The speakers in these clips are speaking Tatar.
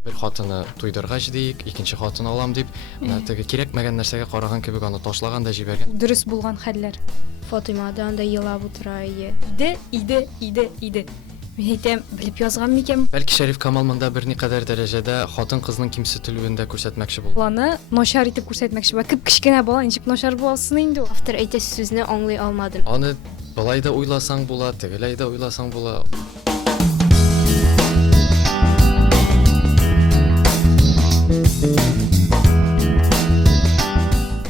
Бер хатыны туйдыргач дейик, икенче хатын алам дип, теге кирәкмәгән нәрсәгә караган кебек аны ташлаган да җибәргән. Дөрес булган хәлләр. Фатыйма да анда елап утыра иде. Иде. Мин әйтәм, белеп язган микән? Бәлки Шәриф Камал монда берникадәр дәрәҗәдә хатын кызның кимсетелүен дә күрсәтмәкче булды. Баланы начар итеп күрсәтмәкче. Күп кечкенә бала ничек начар булсын инде ул. Автор әйтә сүзне аңлый алмадым. Аны былай да уйласаң була, тегеләй дә уйласаң була.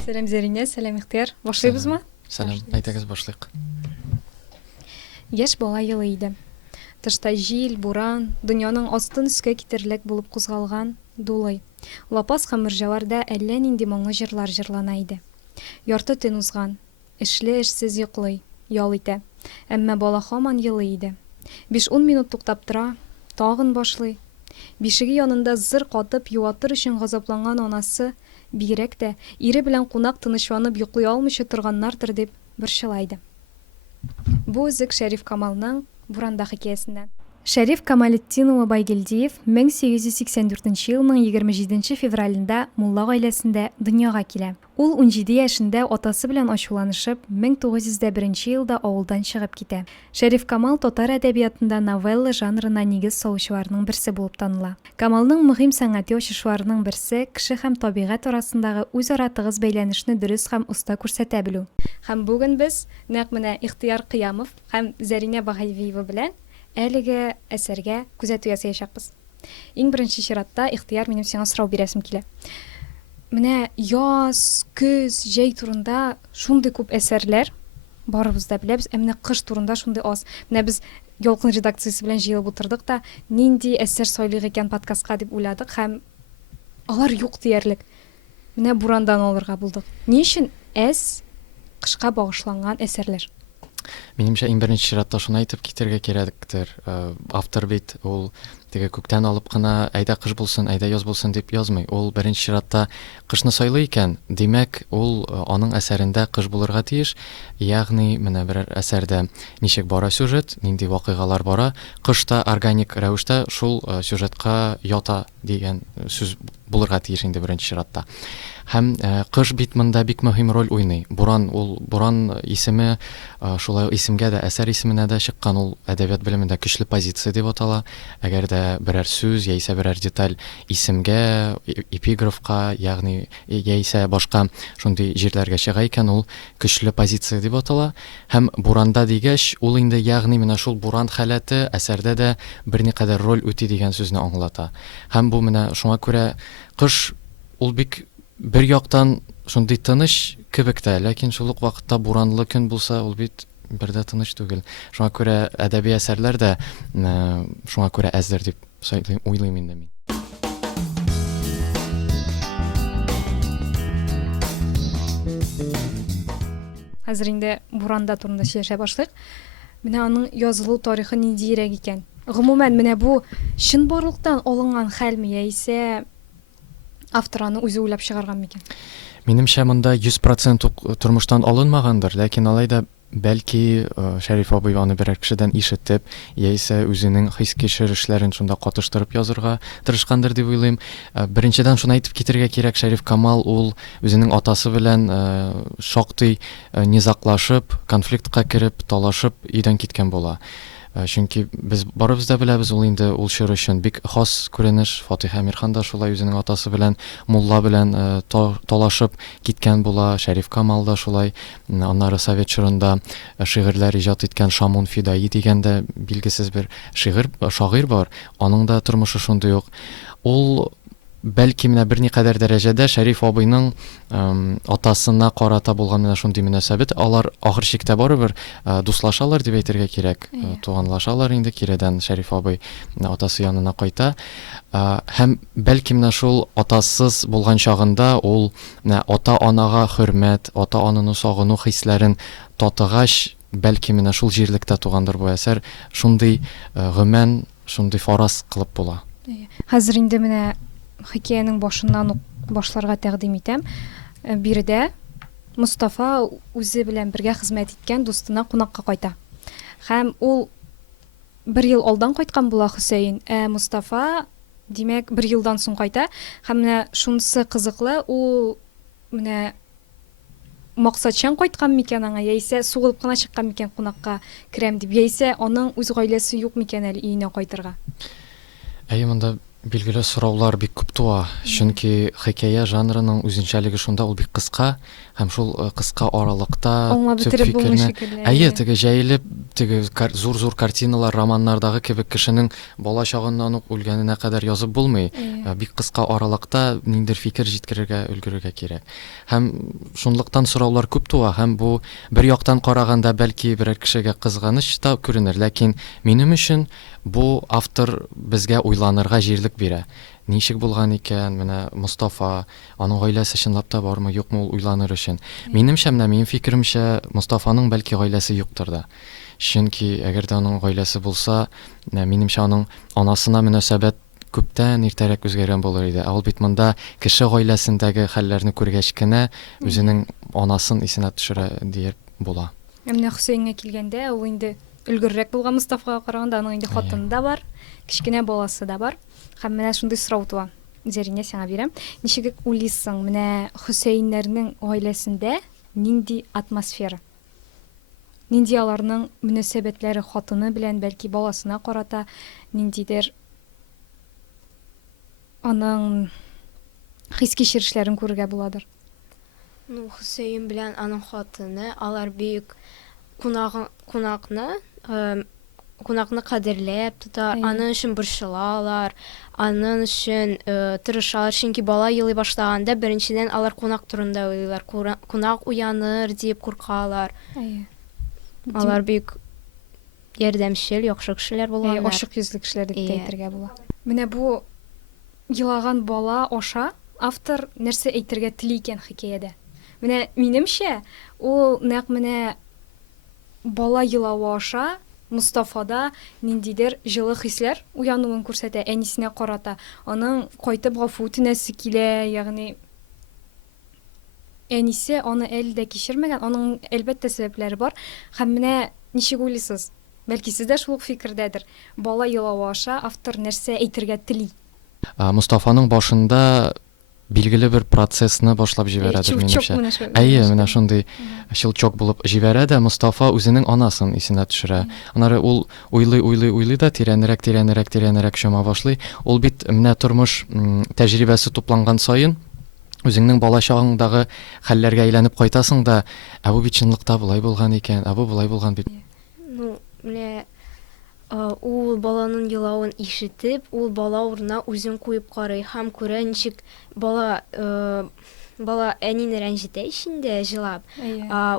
Сәлам Зәринә, сәлам Ихтияр. Башлыйбызмы? Сәлам, әйтегез башлыйк. Яшь бала елы иде. Тышта җил, буран, дөньяның астын өскә китерлек булып кузгалган, дулый. Лапас һәм мөрҗәвәрдә әллә нинди моңлы җырлар җырлана иде. Ярты төн узган. Эшле эшсез йоклый, ял итә. Әмма бала һаман елы иде. 5-10 минут туктап тора, тагын башлый. Бишеге янында зыр катып юатыр өчен газапланган анасы бигрәк тә ире белән кунак тынычланып йоклый алмыйча торганнардыр дип борчылайды. Бу үзек Шәриф Камалның буранда хикәясеннән. Шәриф Камалетдин улы Байгелдиев 1884 елның 27 февралендә Мулла гаиләсендә дөньяга килә. Ул 17 яшендә атасы белән ачуланышып, 1901 елда авылдан чыгып китә. Шәриф Камал татар әдәбиятында новелла жанрына нигез салучыларның берсе булып таныла. Камалның мөһим сәнгати ачышларының берсе кеше һәм табигать арасындагы үзара тыгыз бәйләнешне дөрес һәм оста күрсәтә белү. Һәм бүген без нәкъ менә Ихтияр Кыямов һәм Зәринә Багаевиева белән әлеге әсәргә күзәтү ясаячакбыз. Иң беренче чиратта Ихтияр, минем сиңа сорау бирәсем килә. Менә яз, көз, җәй турында шундый күп әсәрләр барыбыз да беләбез, ә менә кыш турында шундый аз. Менә без Ялкын редакциясе белән җыелып утырдык та, нинди әсәр сайлыйк икән подкастка дип уйладык һәм алар юк диярлек. Менә бурандан алырга булдык. Ни өчен кышка багышланган әсәрләр? Минемчә иң беренче чиратта шуны әйтеп китәргә кирәктер. Автор бит ул теге күктән алып кына әйдә кыш булсын, әйдә яз булсын дип язмый. Ул беренче чиратта кышны сайлый икән. Димәк, ул аның әсәрендә кыш булырга тиеш. Ягъни менә бер әсәрдә ничек бара сюжет, нинди вакыйгалар бара, кышта органик рәвештә шул сюжетка ята дигән сүз булырга тиеш инде беренче чиратта. Һәм кыш бит монда бик мөһим роль уйный. Буран исеме шулай исемгә дә, әсәр исеменә дә чыккан, ул әдәбият белемендә көчле позиция дип атала. Әгәр дә берәр сүз яисә берәр деталь исемгә, эпиграфка, ягъни яисә башка шундый җирләргә чыга икән, ул көчле позиция дип атала. Һәм буранда дигәч, ул инде ягъни менә шул буран халәте әсәрдә дә берникадәр роль үти дигән сүзне аңлата. Һәм бу менә шуңа күрә кыш ул бик бер яктан шундый тыныч кебек тә, ләкин шул ук вакытта буранлы көн булса, ул бит бер дә тыныч түгел. Шуңа күрә әдәби әсәрләр дә шуңа күрә әздер дип уйлыйм инде мин. Хәзер инде буранда турында сөйләшә башлыйк. Менә аның язылу тарихы ниндирәк икән? Гомумән менә бу чынбарлыктан алынган хәлме яисә автор аны үзе уйлап чыгарган микән? Минемчә монда 100% тормыштан алынмагандыр, ләкин алай да бәлки Шәриф абый аны берәр кешедән ишетеп, яисә үзенең хис кичерешләрен шунда катыштырып язырга тырышкандыр дип уйлыйм. Беренчедән шуны әйтеп китәргә кирәк, Шәриф Камал ул үзенең атасы белән шактый низаклашып, конфликтка кереп, талашып өйдән киткән була. Чөнки без барыбыз да беләбез, ул инде ул чор өчен бик хас күренеш. Фатих Әмирхан да шулай үзенең атасы белән, Мулла белән талашып киткән була. Шәриф Камал да шулай. Аннары Совет чорында шигырьләр иҗат иткән Шамун Фидаи дигән дә билгесез бер шагыйрь бар. Аның да тормышы шундый ук. Ул бәлки менә берникадәр дәрәҗәдә Шәриф абыйның атасына карата булган менә шундый мөнәсәбәт, алар ахыр чиктә барыбер дуслашалар дип әйтергә кирәк. Туганлашалар инде, киредән Шәриф абый атасы янына кайта. Һәм бәлки менә шул атасыз булган чагында ул ата-анага хөрмәт, ата-ананы сагыну хисләрен татыгач, бәлки менә шул җирлектә тугандыр бу әсәр, шундый гомән, шундый фараз кылып була. Хәзер инде менә хикәянең башыннан башларга тәкъдим итәм. Биредә Мустафа үзе белән бергә хезмәт иткән дустына кунакка кайта. Һәм ул 1 ел алдан кайткан була Хөсәен, Мустафа Димәк, 1 елдан соң кайта. Һәм менә шунысы кызыклы, ул менә максатчан кайткан микән аңа, яисә сугылып кына чыккан микән кунакка керәм дип, яисә аның үз гаиләсе юк микән әле өенә кайтырга. Әйе, монда билгеле сораулар бик күп туа, чөнки хикәя жанрының үзенчәлеге шунда, ул бик кыска, һәм шул кыска аралыкта Аңлап төп бетереп булмый фикерне шикелле. әйе, теге җәелеп, теге зур-зур картиналар, романнардагы кебек кешенең бала чагыннан ук үлгәненә кадәр язып булмый. Әйе. Бик кыска аралыкта ниндер фикер җиткерергә өлгерергә кирәк. Һәм шунлыктан сораулар күп туа, һәм бу бер яктан караганда бәлки берәр кешегә кызганыч та күренер, ләкин минем өчен бу автор безгә уйланырга җирлек бирә. Ничек булган икән, менә Мустафа, аның гаиләсе чынлап та бармы, юкмы, ул уйланыр өчен. Минемчә, менә минем фикеремчә, Мустафаның бәлки гаиләсе юктыр да. Чөнки әгәр дә аның гаиләсе булса, минемчә аның анасына мөнәсәбәт күптән иртәрәк үзгәргән булыр иде. Ул бит монда кеше гаиләсендәге хәлләрне күргәч кенә үзенең анасын исенә төшерә диеп була. Менә Хөсәйнгә килгәндә, ул инде өлгеррәк булган Мустафага караганда, аның инде хатыны да бар, кичкенә баласы да бар. Һәм менә шундый сорау туа. Зәринә, сиңа бирәм. Ничек уйлыйсың, менә Хөсәйннәрнең гаиләсендә нинди атмосфера? Нинди аларның мөнәсәбәтләре хатыны белән, бәлки баласына карата ниндидер аның хис кичерешләрен күрергә буладыр. Ну, Хөсәйн белән аның хатыны, алар бик кунакны кадерләп тота, Әйе. аның өчен борчылалар, аның өчен тырышалар, чөнки бала елый башлаганда беренчедән алар кунак турында уйлыйлар, кунак уяныр дип куркалар. Әйе. Алар бик ярдәмчел, яхшы кешеләр булганнар. Ашык йөзле кешеләр дип Әйе. әйтергә була. Менә бу елаган бала аша автор нәрсә әйтергә тели икән хикәядә. Менә минемчә, ул нәкъ менә бала елавы аша Мустафада ниндидер җылы хисләр уянуын күрсәтә, әнисенә карата. Аның кайтып гафу үтенәсе килә, ягъни әнисе аны әле дә кичермәгән, аның әлбәттә сәбәпләре бар. Һәм менә ничек уйлыйсыз? Бәлки сез дә шул ук фикердәдер. Бала елавы аша автор нәрсә әйтергә тели? Мустафаның башында билгеле бер процессны башлап җибәрәдер, минемчә. Әйе, менә шундый щелчок булып җибәрә дә Мустафа үзенең анасын исенә төшерә. Аннары ул уйлый да тирәнрәк чама башлый. Ул бит менә тормыш тәҗрибәсе тупланган саен үзеңнең бала чагыңдагы хәлләргә әйләнеп кайтасың да, бу бит чынлыкта булай булган икән, бу булай булган бит. Ну, менә ул баланың елавын ишетеп, ул бала урынына үзен куеп карый һәм күрә, ничек бала әнине рәнҗетә ичендә җылап.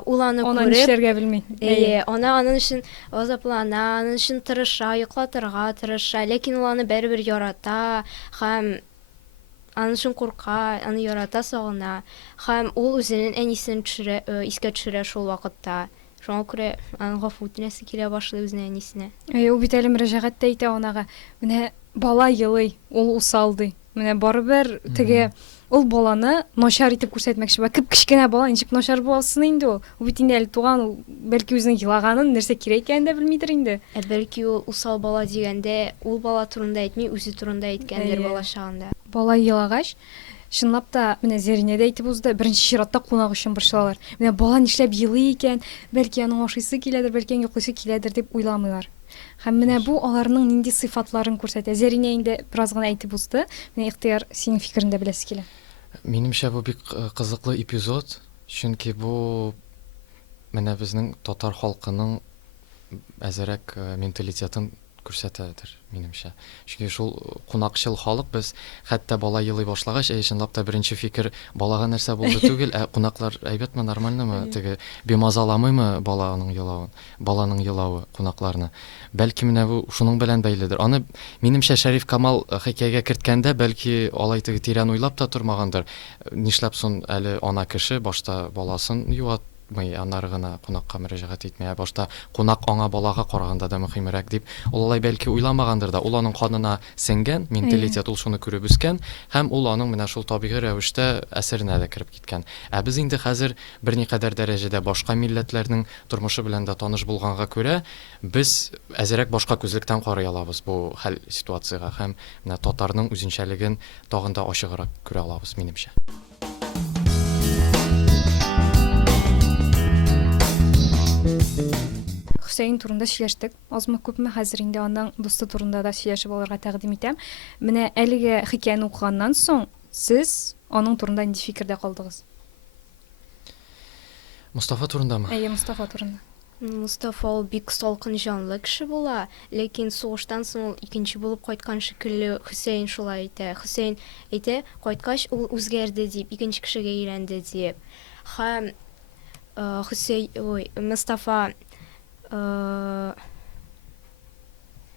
Ул аны Аны күреп, нишләргә белми. ана аның өчен азаплана, аның өчен тырыша, йоклатырга тырыша, ләкин ул аны бәрбер ярата һәм аның өчен курка, аны ярата, сагына һәм ул үзенең әнисен искә төшерә шул вакытта. Шуңа күрә аның гафу үтенәсе килә башлый үзенең әнисенә. Ул бит әле мөрәҗәгатьтә әйтә анага, менә бала елый, ул усалды. Менә барыбер теге ул баланы начар итеп күрсәтмәкче була. Кичкенә бала ничек начар булсын инде ул? Ул бит инде әле туган, ул бәлки үзенең елаганын, нәрсә кирәк икәнен дә белмидер инде. Бәлки ул усал бала дигәндә, ул бала турында әйтми, үзе турында әйткәндер Әйе. бала чагында. Бала елагач, чынлап та менә Зәринә дә әйтеп узды, беренче чиратта кунак өчен борчылалар. Менә бала нишләп елый икән? Бәлки аның ашыйсы киләдер, бәлки йоклыйсы киләдер дип уйламыйлар. Һәм менә бу аларның нинди сыйфатларын күрсәтә. Зәринә инде бераз гына әйтеп узды. Менә ихтияр синең фикереңдә беләсе килә. Минемчә, бу бик кызыклы эпизод, чөнки бу менә безнең татар халкының әзерәк менталитетын күрсәтәдер, минемчә. Чөнки шул кунакчыл халык, без хәтта бала елый башлагач, чынлап та беренче фикер балага нәрсә булды түгел, кунаклар әйбәтме, нормальнымы, теге бемазаламыймы баланың елавы кунакларны. Бәлки менә бу шуның белән бәйледер. Аны минемчә Шәриф Камал хикәягә керткәндә, бәлки алай теге тирән уйлап та тормагандыр. Нишләп соң әле ана кеше башта баласын юат аннары гына кунакка мөрәҗәгать итмәя башта кунак аңа балага караганда да мөһимрәк дип ул алай бәлки уйламагандыр да ул аның канына сеңгән менталитет ул шуны күреп үскән һәм ул аның менә шул табигый рәвештә әсәренә дә кереп киткән без инде хәзер берникадәр дәрәҗәдә башка милләтләрнең тормышы белән дә таныш булганга күрә без әзерәк башка күзлектән карый алабыз бу хәл ситуацияга һәм менә татарның үзенчәлеген тагын да ачыграк күрә алабыз минемчә. Хөсәйн турында сөйләштек. Азмы күпме хәзер инде аның дусты турында да сөйләшеп алырга тәкъдим итәм. Менә әлеге хикәяне укыганнан соң сез аның турында нинди фикердә калдыгыз? Мустафа турындамы? Әйе, Мустафа турында. Мустафа ул бик салкын җанлы кеше була, ләкин сугыштан соң ул икенче булып кайткан шикелле Хөсәйн шулай әйтә. Хөсәйн әйтә, кайткач ул үзгәрде дип, икенче кешегә әйләнде дип. Һәм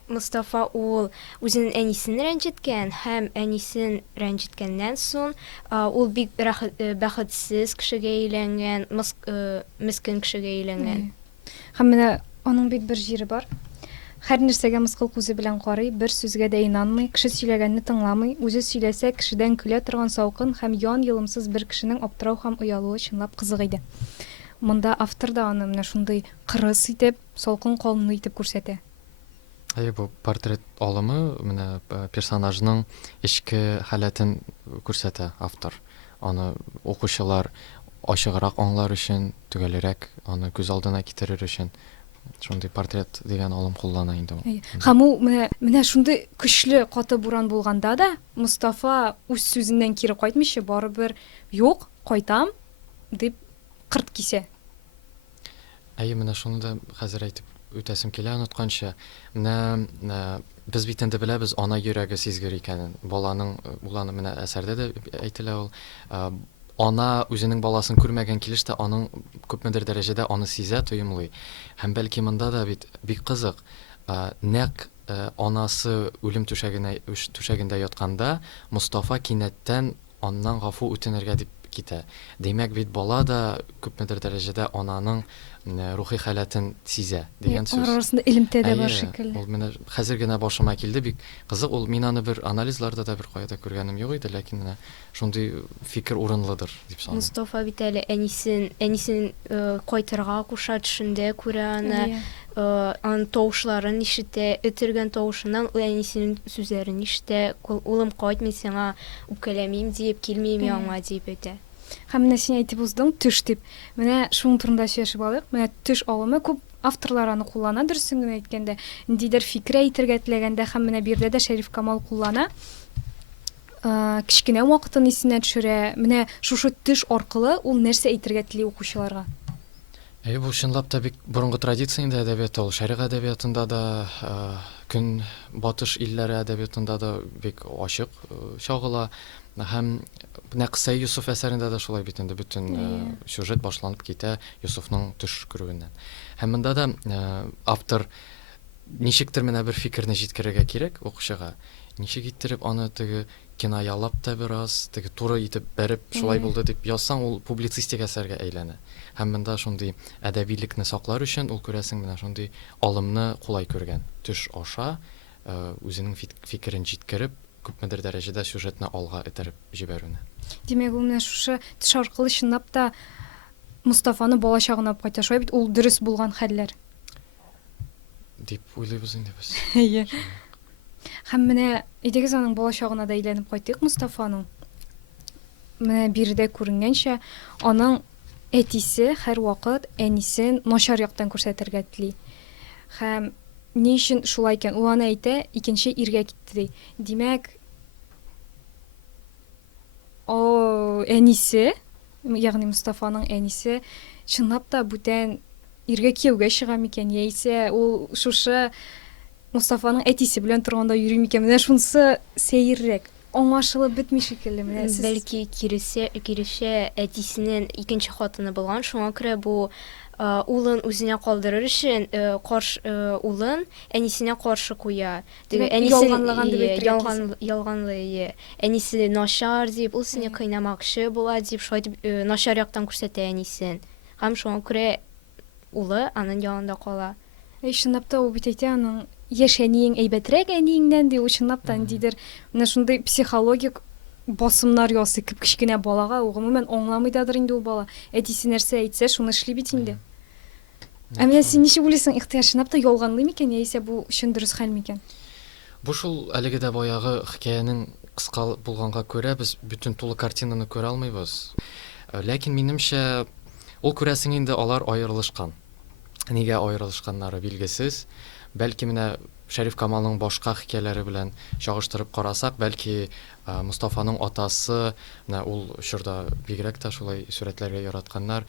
Мустафа ул үзенең әнисен рәнҗеткән һәм әнисен рәнҗеткәннән соң ул бик бәхетсез кешегә әйләнгән, мескен кешегә әйләнгән. Һәм менә аның бит бер җире бар. Һәр нәрсәгә мыскыл күзе белән карый, бер сүзгә дә инанмый, кеше сөйләгәнне тыңламый, үзе сөйләсә кешедән көлә торган салкын һәм ян йылымсыз бер кешенең аптырау һәм оялуы чынлап кызык иде. Монда автор да аны менә шундый кырыс итеп, салкын калынлы итеп күрсәтә. Бу портрет алымы менә персонажның эчке халәтен күрсәтә автор. Аны укучылар ачыграк аңлар өчен, төгәлрәк аны күз алдына китерер өчен шундый портрет дигән алым куллана инде ул. Һәм ул менә шундый көчле каты буран булганда да Мустафа үз сүзеннән кире кайтмыйча барыбер юк, кайтам дип кырт кисә. Менә шуны да хәзер әйтеп үтәсем килә онытканча, менә без бит инде беләбез ана йөрәге сизгер икәнен. Баланың уланы менә әсәрдә дә әйтелә ул. Ана үзенең баласын күрмәгән килештә аның күпмедер дәрәҗәдә аны сизә, тоемлый. Һәм бәлки монда да бик кызык. Нәкъ анасы үлем түшәгендә ятканда Мустафа кинәттән аннан гафу үтенергә дип китә. Демәк бит бала да күпмедер дәрәҗәдә ананың рухи халәтен сизә дигән сүз. Арасында элемтә дә бар шикелле. Ул менә хәзер генә башыма килде, бик кызык. Ул мин аны бер анализларда да бер кайда күргәнем юк иде, ләкин менә шундый фикер урынлыдыр дип саныйм. Мустафа бит әле әнисен кайтырга куша төшендә күрә аны, аның тавышларын ишетә, этергән тавышыннан ул әнисенең сүзләрен ишетә, улым кайтмый сиңа, үпкәләмим дип, килмим яңа дип әйтә. Һәм менә син әйтеп уздың, төш дип. Менә шуның турында сөйләшеп алыйк. Менә төш алымы күп авторлар аны куллана, дөресен генә әйткәндә, ниндидер фикер әйтергә теләгәндә һәм менә бирдә дә Шәриф Камал куллана. Кичкенә вакытын исенә төшерә. Менә шушы төш аркылы ул нәрсә әйтергә тели укучыларга. Бу чынлап та бик борынгы традиция инде әдәбиятта, ул шәригъ әдәбиятында да, көн батыш илләре әдәбиятында да бик ачык чагыла. Һәм нәкъ Сәй Юсуф әсәрендә дә шулай бит инде, бөтен сюжет башланып китә Юсуфның төш күрүеннән. Һәм монда да автор ничектер менә бер фикерне җиткерергә кирәк укучыга. Ничек иттереп аны теге кинаялап та бераз, теге туры итеп бәреп шулай булды дип язсаң, ул публицистик әсәргә әйләнә. Һәм монда шундый әдәбилекне саклар өчен ул күрәсең менә шундый алымны кулай күргән. Төш аша үзенең фикерен җиткереп, күпмедер дәрәҗәдә сюжетны алга этәреп җибәрүне. Димәк, ул менә шушы төш аркылы чынлап та Мустафаны балачагына алып кайта. Шулай бит ул дөрес булган хәлләр. Дип уйлыйбыз инде без. Әйе. Һәм менә әйдәгез аның балачагына да әйләнеп кайтыйк Мустафаның. Менә биредә күренгәнчә, аның әтисе һәр вакыт әнисен начар яктан күрсәтергә тели. Һәм ни өчен шулай икән? Ул аны әйтә, икенче иргә китте ди. Димәк, әнисе, ягъни Мустафаның әнисе чынлап та бүтән иргә кияүгә чыга микән, яисә ул шушы Мустафаның әтисе белән торганда йөри микән? Менә шунысы сәеррәк. Аңлашылып бетми шикелле. Менә сез Бәлки киресе әтисенең икенче хатыны булган, шуңа күрә бу улын үзенә калдырыр өчен улын әнисенә каршы куя. Ялганлаган дип әйтергә ялганлы. Әнисе начар дип, ул сине кыйнамакчы була дип, шулай начар яктан күрсәтә әнисен. һәм шуңа күрә улы аның янында кала. Чынлап та ул бит әйтә, аның яшь әниең әйбәтрәк әниеңнән ди, ул чынлап та ниндидер менә шундый психологик басымнар ясый кечкенә балага, ул гомумән аңламый дадыр инде ул бала. Әтисе нәрсә әйтсә, шуны эшли бит инде. Менә син ничек уйлыйсың, ихтыяр чынлап та ялганлый микән, яисә бу өчен дөрес хәл микән? Бу шул әлеге дә баягы хикәянең кыска булганга күрә без бүтән тулы картинаны күрә алмыйбыз. Ләкин минемчә, ул күрәсең инде алар аерылышкан. Нигә аерылышканнары билгесез. Бәлки менә Шәриф Камалның башка хикәяләре белән чагыштырып карасак, бәлки Мустафаның атасы, менә ул шурда бигрәк тә шулай сүрәтләргә яратканнар,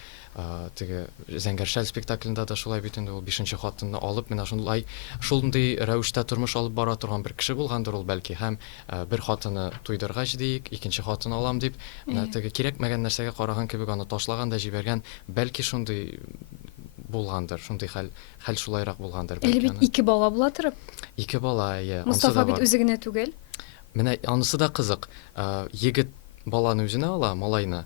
теге Зәңгәршәл спектаклендә дә шулай бит инде ул 5нче хатынны алып, менә шундый рәвештә тормыш алып бара торган бер кеше булгандыр ул бәлки, һәм бер хатыны туйдыргач диек, икенче хатын алам дип, менә теге кирәкмәгән нәрсәгә караган кебек аны ташлаган да җибәргән, бәлки шундый булгандыр, шундый хәл шулайрак булгандыр Әле бәлки. бит 2 бала була торып, Ике бала, анысы Мустафа да бит бар. үзе генә түгел. Менә анысы да кызык. Егет баланы үзенә ала, малайны,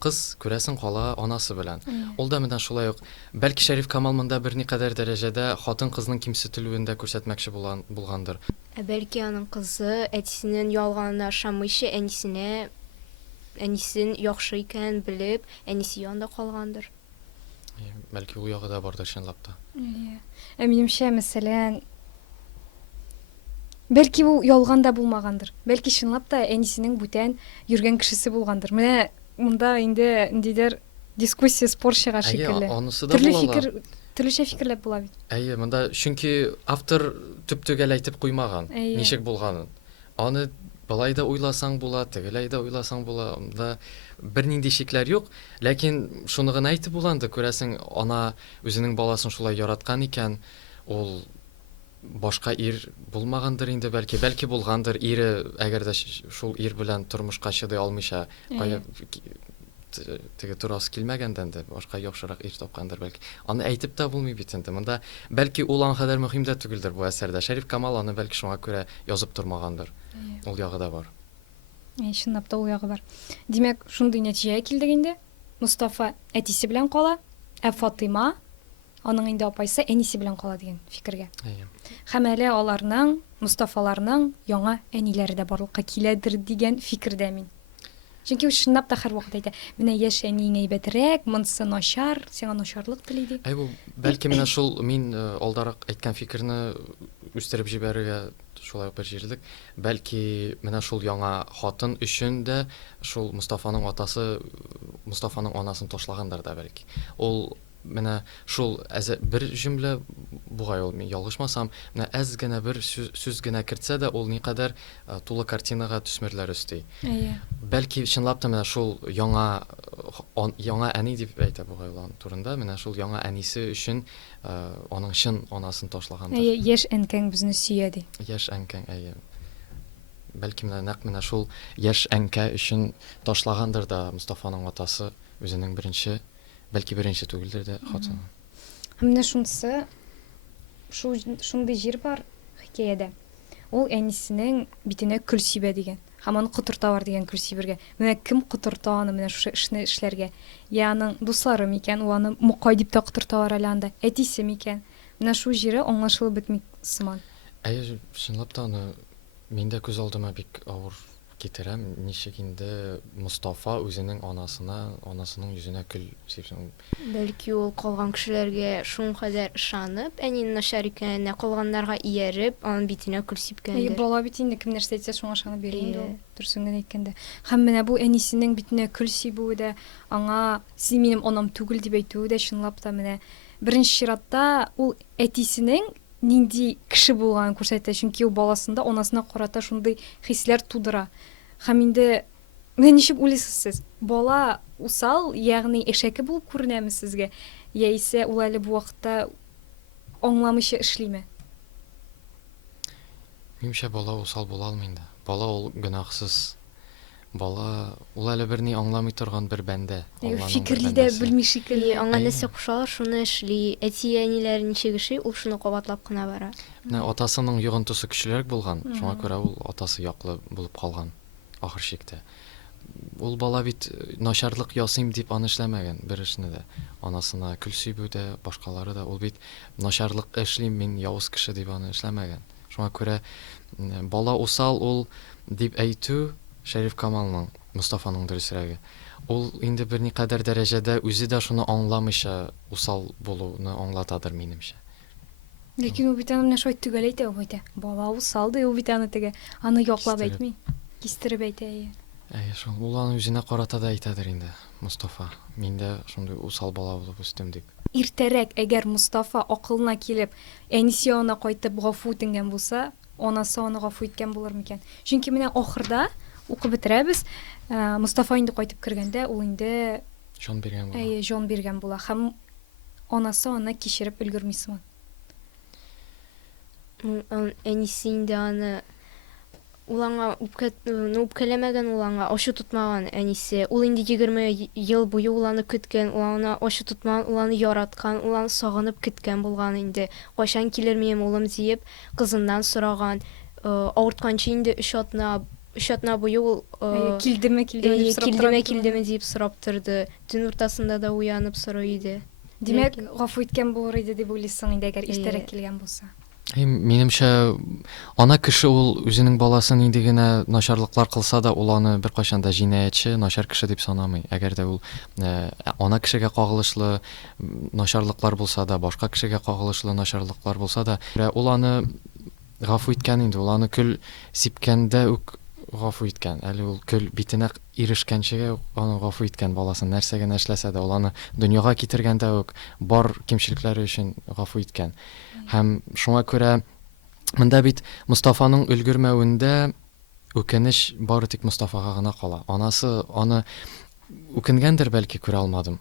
кыз күрәсең кала анасы белән. Ул да менә шулай ук, бәлки Шәриф Камал монда берникадәр дәрәҗәдә хатын-кызның кимсетелүен дә күрсәтмәкче булгандыр. Бәлки аның кызы әтисенең ялганына ышанмыйча әнисен яхшы икән белеп, әнисе янында калгандыр. Бәлки ул ягы да бардыр чынлап та. Минемчә, мәсәлән, бәлки ул ялган да булмагандыр. Бәлки чынлап та әнисенең бүтән йөргән кешесе булгандыр. Менә монда инде ниндидер дискуссия, спор чыга шикелле. Анысы да Төрле була. фикер, төрлечә фикерләр була бит. Монда чөнки автор төп-төгәл әйтеп куймаган, ничек булганын. Аны былай да уйласаң була, тегеләй дә уйласаң була, монда бернинди шикләр юк, ләкин шуны гына әйтеп буланды, күрәсең, ана үзенең баласын шулай яраткан икән, ул башка ир булмагандыр инде бәлки булгандыр, ире әгәр дә шул ир белән тормышка чыдый алмыйча, теге турасы килмәгәндән дә башка яхшырак ир тапкандыр бәлки. Аны әйтеп тә булмый бит инде. Монда бәлки ул ан кадәр мөһим дә түгелдер бу әсәрдә. Шәриф Камал аны бәлки шуңа күрә язып тормагандыр. Ул ягы да бар. Чынлап та ул ягы бар. Димәк, шундый нәтиҗәгә килдек инде. Мустафа әтисе белән кала, Фатыйма аның инде апайсы әнисе белән кала дигән фикергә. Һәм әле аларның, Мустафаларның яңа әниләре дә барлыкка киләдер дигән фикердә мин. Чөнки ул чынлап та һәрвакыт әйтә, менә яшь әниең әйбәтрәк, монысы начар, сиңа начарлык тели ди. Бу бәлки менә шул мин алдарак әйткән фикерне үстереп җибәрергә шулай бер җирлек. Бәлки менә шул яңа хатын өчен дә шул Мустафаның атасы Мустафаның анасын ташлагандыр да бәлки. Ул менә шул бер җөмлә бугай ул, мин ялгышмасам, менә әз генә бер сүз генә кертсә дә ул никадәр тулы картинага төсмерләр өсти. Бәлки чынлап та менә шул яңа әни дип әйтә бугай ул турында, менә шул яңа әнисе өчен аның чын анасын ташлагандыр. Яшь әнкәң безне сөя ди. Яшь әнкәң, бәлки менә шул яшь әнкә өчен ташлагандыр да Мустафаның атасы үзенең беренче, бәлки беренче түгелдер дә хатыны. Менә шунысы, шундый җир бар хикәядә. Ул әнисенең битенә көл сибә дигән. Һәм аны котырта бар дигән көл сибергә. Менә кем котырта аны менә шушы эшне эшләргә? Я аның дуслары микән, ул аны Мукай дип та котырталар әле анда. Әтисе микән? Менә шу җире аңлашылып бетми сыман. Чынлап та аны мин дә күз алдыма бик авыр китерәм, ничек инде Мустафа үзенең анасының йөзенә көл сибсен. Бәлки ул калган кешеләргә шуңкадәр ышанып, әнинең начар икәненә калганнарга ияреп, аның битенә көл сипкәндер. Бала бит инде кем нәрсә әйтсә шуңа ышанып бирә инде ул. Дөресен генә әйткәндә. Һәм менә бу әнисенең битенә көл сибүе дә, аңа син минем анам түгел дип әйтүе дә чынлап та менә беренче чиратта ул әтисенең нинди кеше булганын күрсәтә, чөнки ул баласында анасына карата шундый хисләр тудыра. Һәм инде менә ничек уйлыйсыз сез? Бала усал, ягъни эшәке булып күренәме сезгә? Яисә ул әле бу вакытта аңламыйча эшлиме? Минемчә, бала усал була алмый инде. Бала ул гөнаһсыз. Бала ул әле берни аңламый торган бер бәндә. Фикерли дә белми шикелле. Аңа нәрсә кушалар, шуны эшли. Әти-әниләре ничек эшли, ул шуны кабатлап кына бара. Менә атасының йогынтысы көчлерәк булган. Шуңа күрә ул атасы яклы булып калган ахыр чиктә. ул бала бит начарлык ясыйм дип аны эшләмәгән бер эшне дә. Анасына көл сөйбү дә, башкалары да. Ул бит начарлык эшлим, мин явыз кеше дип аны эшләмәгән. Шуңа күрә бала усал ул дип әйтү Шәриф Камалның, Мустафаның дөресрәге. Ул инде бер никадәр дәрәҗәдә үзе дә шуны аңламыйча усал булуны аңлатадыр минемчә. Ләкин ул бит аны менә шулай төгәл әйтә, ул әйтә. Бала усал ди, ул бит аны теге, аны яклап Кистереп. әйтми. Кистереп әйтә. Шул ул аны үзенә карата да әйтәдер инде, Мустафа. Мин дә шундый усал бала булып үстем дип. Иртәрәк әгәр Мустафа акылына килеп, әнисе янына кайтып гафу үтенгән булса, анасы аны гафу иткән булыр микән? Чөнки менә ахырда укып бетерәбез. Мустафа инде кайтып кергәндә, ул инде Җан биргән була. җан биргән була һәм анасы аны кичереп өлгерми сыман. Әнисе инде аны улаңа үпкәләмәгән, улаңа ашы тотмаган әнисе. Ул инде 20 ел буе уланы көткән, улаңа ашы тотмаган, уланы яраткан, уланы сагынып көткән булган инде. Кайчан килер минем улым диеп кызыннан сораган. Авыртканчы инде 3 атна буе ул Килдеме килдеме дип сорап торды. Төн уртасында да уянып сорый иде. Димәк, Ләкин- гафу иткән булыр иде дип уйлыйсың инде әгәр иртәрәк килгән булса. Минемчә, ана кеше ул үзенең баласын инде генә начарлыклар кылса да, ул аны бер кайчан да җинаятьче, начар кеше дип санамый. Әгәр дә ул ана кешегә кагылышлы начарлыклар булса да, башка кешегә кагылышлы начарлыклар булса да, ул аны гафу иткән инде, ул аны көл сипкәндә үк гафу иткән. Әле ул көл битенә ирешкәнчегә үк аны гафу иткән баласын нәрсәгә эшләсә дә, ул аны дөньяга китергәндә үк бар кимчелекләре өчен гафу иткән. Һәм шуңа күрә монда бит Мустафаның өлгермәвендә үкенеч бары тик Мустафага гына кала. Анасы аны үкенгәндер, бәлки күрә алмадым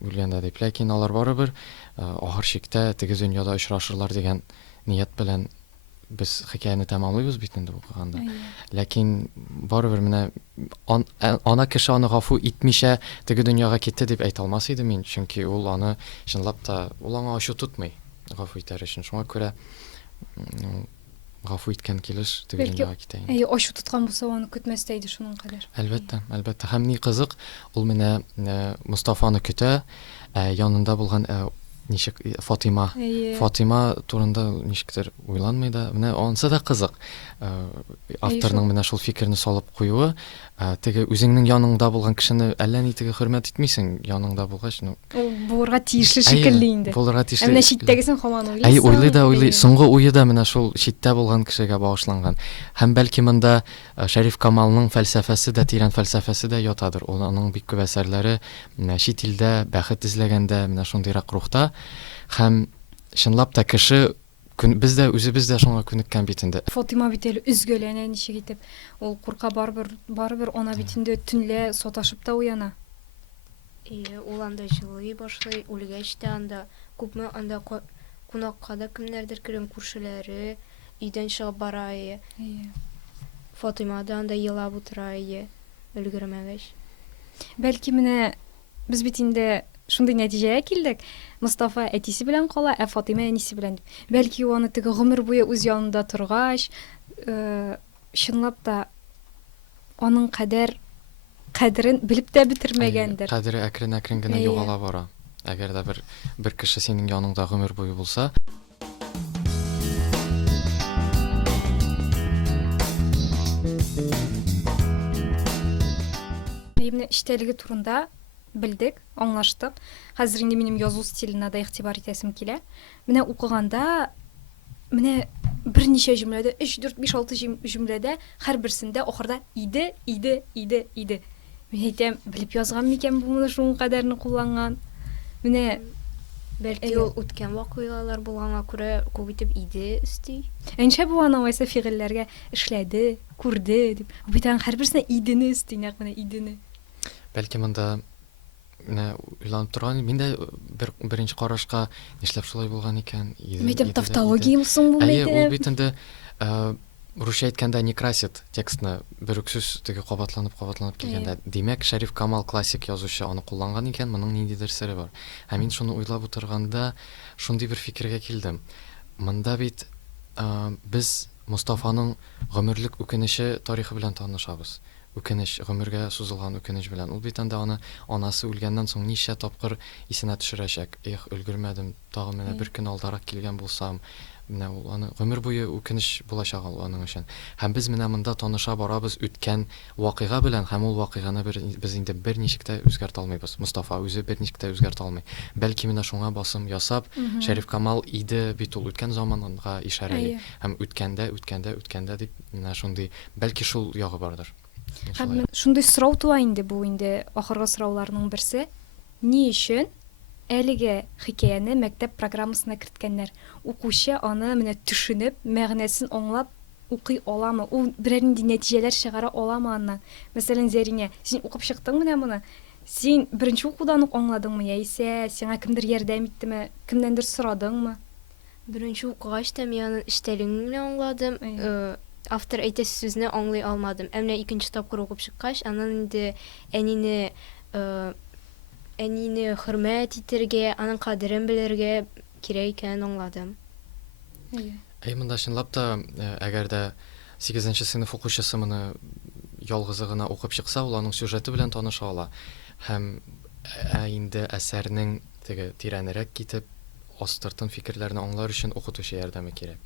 үлгәндә дип, ләкин алар барыбер ахыр чиктә теге дөньяда очрашырлар дигән ният белән без хикәяне тәмамлыйбыз бит инде укыганда. Ләкин барыбер менә ана кеше аны гафу итмичә теге дөньяга китте дип әйтә алмас иде мин, чөнки ул аны чынлап та ул аңа ачу тотмый гафу итәр өчен. Шуңа күрә гафу иткән килеш теге Бәлки, дөньяга китә инде. ашу тоткан булса, аны көтмәстә иде шуның кадәр. Әлбәттә, әлбәттә. Һәм ни кызык, ул менә Мустафаны көтә, янында булган ничек Фатима. Фатима турында ничектер уйланмый да. Менә анысы да кызык. Авторның менә шул фикерне салып куюы, теге үзеңнең яныңда булган кешене әллә ни теге хөрмәт итмисең, яныңда булгач, Ул булырга тиешле шикелле инде. Булырга Менә тиешле. читтәгесен һаман уйлыйсың. Уйлый да уйлый. Соңгы уе да менә шул читтә булган кешегә багышланган. Һәм бәлки монда Шәриф Камалның фәлсәфәсе дә, тирән фәлсәфәсе дә ятадыр. Ул аның бик күп әсәрләре менә чит илдә бәхет эзләгәндә, менә шундыйрак рухта. Һәм чынлап та кеше без дә үзебез дә шуңа күнеккән бит инде. Фатима бит әле үзгәләнә ничек итеп. Ул курка барыбер ана бит инде төнлә саташып та уяна. Ул анда җылый башлый, үлгәч тә анда күпме анда кунакка да кемнәрдер керен күршеләре өйдән чыгып бара. Фатима да анда елап утыра, өлгермәгәч. Бәлки менә без бит инде шундый нәтиҗәгә килдек. Мустафа әтисе белән кала, Фатима әнисе белән. Бәлки ул аны теге гомер буе үз янында торгач, чынлап та аның кадерен белеп тә бетермәгәндер. Кадере әкрен-әкрен генә югала бара. Әгәр дә бер кеше синең яныңда гомер буе булса, Менә иштәлеге турында белдек, аңлаштык. Хәзер инде минем язу стиленә дә игътибар итәсем килә. Менә укыганда, менә берничә җөмләдә, 3, 4, 5, 6 җөмләдә һәрберсендә ахырда иде. Мин әйтәм, белеп язган микән бу моны шуның кадәрне кулланган. Менә Бәлки ул үткән вакыйгалар булганга күрә күп итеп иде өсти. Әншә бу аның вайса фигыльләргә эшләде, күрде дип. Бит аның һәрберсенә идене өсти, нәкъ менә идене. бәлки монда менә уйланып торган, мин дә беренче карашка нишләп шулай булган икән? Мәйтәм тавтология соң бу Ул мәйтәм. бит инде русча әйткәндә не красит текстны, бер үк сүз теге кабатланып килгәндә. Димәк, Шәриф Камал классик язучы аны кулланган икән, моның ниндидер сере бар. Һәм мин шуны уйлап утырганда, шундый бер фикергә килдем. Монда бит без Мустафаның гомерлек үкенече тарихы белән танышабыз. үкенеч, гомергә сузылган үкенеч белән. Ул бит анда аны анасы үлгәннән соң ничә тапкыр исенә төшерәчәк. Өлгермәдем, тагын менә бер көн алдарак килгән булсам, менә ул аны гомер буе үкенеч булачак аның өчен. Һәм без менә монда таныша барабыз үткән вакыйга белән, һәм ул вакыйганы без инде берничек тә үзгәртә алмыйбыз. Мустафа үзе берничек тә үзгәртә алмый. Бәлки менә шуңа басым ясап, Шәриф Камал иде бит ул үткән заманга ишарәли. Һәм үткәндә дип менә шундый, бәлки шул ягы бардыр. Һәм шундый сорау туа инде, бу инде ахыргы сорауларның берсе. Ни өчен әлеге хикәяне мәктәп программасына керткәннәр? Укучы аны менә төшенеп, мәгънәсен аңлап укый аламы? Ул берәр нинди нәтиҗәләр чыгара аламы аннан? Мәсәлән, Зәринә, син укып чыктың менә моны. Син беренче укудан ук аңладыңмы, яисә сиңа кемдер ярдәм иттеме, кемнәндер сорадыңмы? Беренче укыгач та мин аны эчтәлегем белән аңладым. Автор әйтә сүзне аңлый алмадым. Әмма икенче тапкыр укып чыккач, аннан инде әнине хөрмәт итәргә, аның кадерен белергә кирәк икәнен аңладым. Монда чынлап та, әгәр дә 8нче сыйныф укучысы моны ялгызы гына укып чыкса, ул аның сюжеты белән таныша ала. Һәм инде әсәрнең теге тирәнрәк китеп, астыртын фикерләрне аңлар өчен укытучы ярдәме кирәк.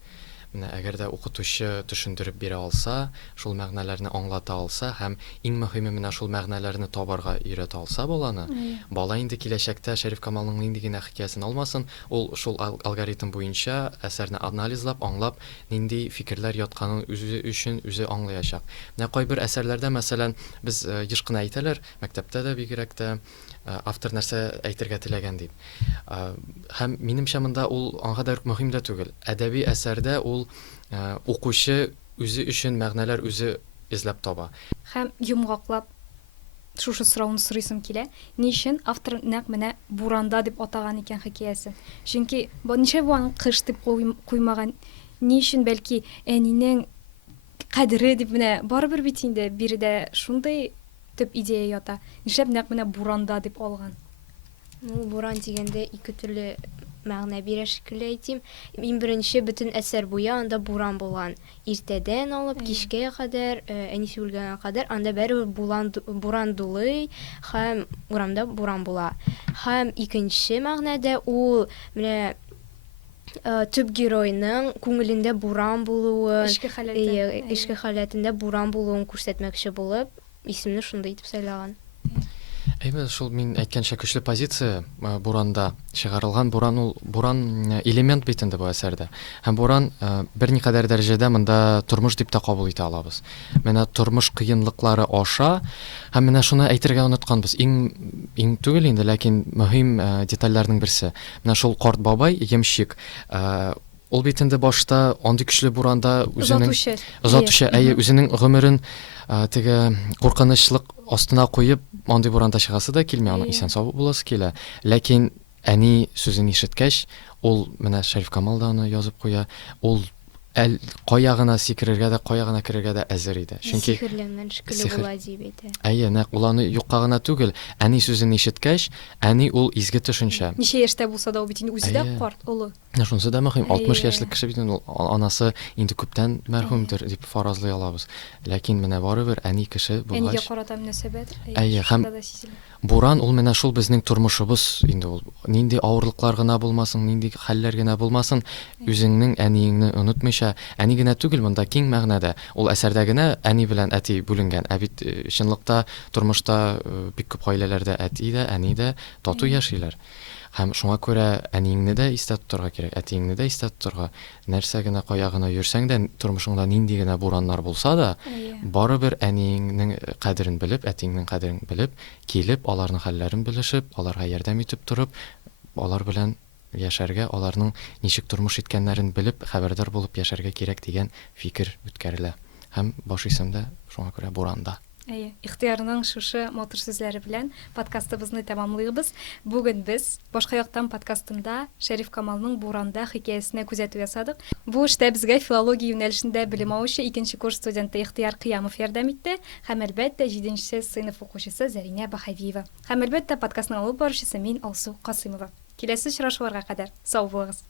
Менә әгәр дә укытучы төшендереп бирә алса, шул мәгънәләрне аңлата алса һәм иң мөһиме менә шул мәгънәләрне табарга өйрәтә алса баланы, бала инде киләчәктә Шәриф Камалның нинди генә хикәясен алмасын, ул шул алгоритм буенча әсәрне анализлап, аңлап, нинди фикерләр ятканын үзе өчен үзе аңлаячак. Менә кайбер әсәрләрдә, мәсәлән, без еш кына әйтәләр, мәктәптә дә бигрәк тә автор нәрсә әйтергә теләгән дип. Һәм минемчә монда ул аңа да мөһим дә түгел. Әдәби әсәрдә ул укучы үзе өчен мәгънәләр үзе эзләп таба. Һәм йомгаклап шушы сорауны сорыйсым килә. Ни өчен автор нәкъ менә буранда дип атаган икән хикәясен? Чөнки ничә бу аны кыш дип куймаган? Ни өчен бәлки әнинең кадере дип менә барыбер бит инде биредә шундый төп идея ята. Нишләп нәкъ менә буранда дип алган? Буран дигәндә ике төрле мәгънә бирә шикелле әйтим. Мин беренче бөтен әсәр буе анда буран булган. Иртәдән алып кичкә кадәр, әнисе үлгәнгә кадәр анда бәрибер буран дулый һәм урамда буран була. Һәм икенче мәгънәдә ул менә төп геройның күңелендә буран булуын, эчке халәтендә буран булуын күрсәтмәкче булып, исемне шунда итеп сайлаган. Шул мин әйткәнчә көчле позиция буранда чыгарылган. Буран элемент бит инде бу әсәрдә. Һәм буран берникадәр дәрәҗәдә монда тормыш дип тә кабул итә алабыз. Менә тормыш кыенлыклары аша, һәм менә шуны әйтергә онытканбыз. Иң түгел инде, ләкин мөһим детальләрнең берсе. Менә шул карт бабай, ямщик, ул бит инде башта андый көчле буранда озатучы үзенең гомерен теге куркынычлык астына куеп, андый буранда чыгасы да килми, аны исән сау буласы килә. Ләкин әни сүзен ишеткәч, ул менә Шәриф Камал да аны язып куя, ул кая гына сикерергә дә, кая гына керергә дә әзер иде. Чөнки сихерләнгән шикелле була дип әйтә. Нәкъ ул аны юкка гына түгел, әни сүзен ишеткәч, әни ул изге төшенчә. Ничә яшьтә булса да ул бит инде үзе дә карт, улы. Шунысы да мөһим, 60 яшьлек кеше бит инде, анасы инде күптән мәрхүмдер дип фаразлый алабыз. Ләкин менә барыбер әни кеше булгач. Әнигә карата мөнәсәбәт. Һәм буран ул менә шул безнең тормышыбыз инде ул. Нинди авырлыклар гына булмасын, нинди хәлләр генә булмасын, үзеңнең әниеңне онытмыйча, әни генә түгел монда киң мәгънәдә. Ул әсәрдә генә әни белән әти бүленгән. Ә бит чынлыкта тормышта бик күп гаиләләрдә әти дә, әни дә тату яшиләр. Һәм шуңа күрә әниеңне дә истә тотарга кирәк, әтиеңне дә истә тотарга. Нәрсә генә кая гына йөрсәң дә, тормышыңда нинди генә бураннар булса да, барыбер әниеңнең кадерен белеп, әтиеңнең кадерен белеп, килеп, аларның хәлләрен белешеп, аларга ярдәм итеп турып, алар белән яшәргә, аларның ничек тормыш иткәннәрен белеп, хәбәрдар булып яшәргә кирәк дигән фикер үткәрелә. Һәм баш исемдә шуңа күрә буранда. Ихтыярның шушы мотор сүзләре белән подкастыбызны тәмамлыйбыз. Бүген без башка яктан подкастында Шәриф Камалның буранда хикәясенә күзәтү ясадык. Бу эштә безгә филология юнәлешендә белем алучы 2нче курс студенты Ихтияр Кыямов ярдәм итте. Һәм әлбәттә 7нче сыйныф укучысы Зәринә Баһавиева. Һәм әлбәттә подкастның алып баручысы мин Алсу Касыймова. Киләсе очрашуларга кадәр сау булыгыз.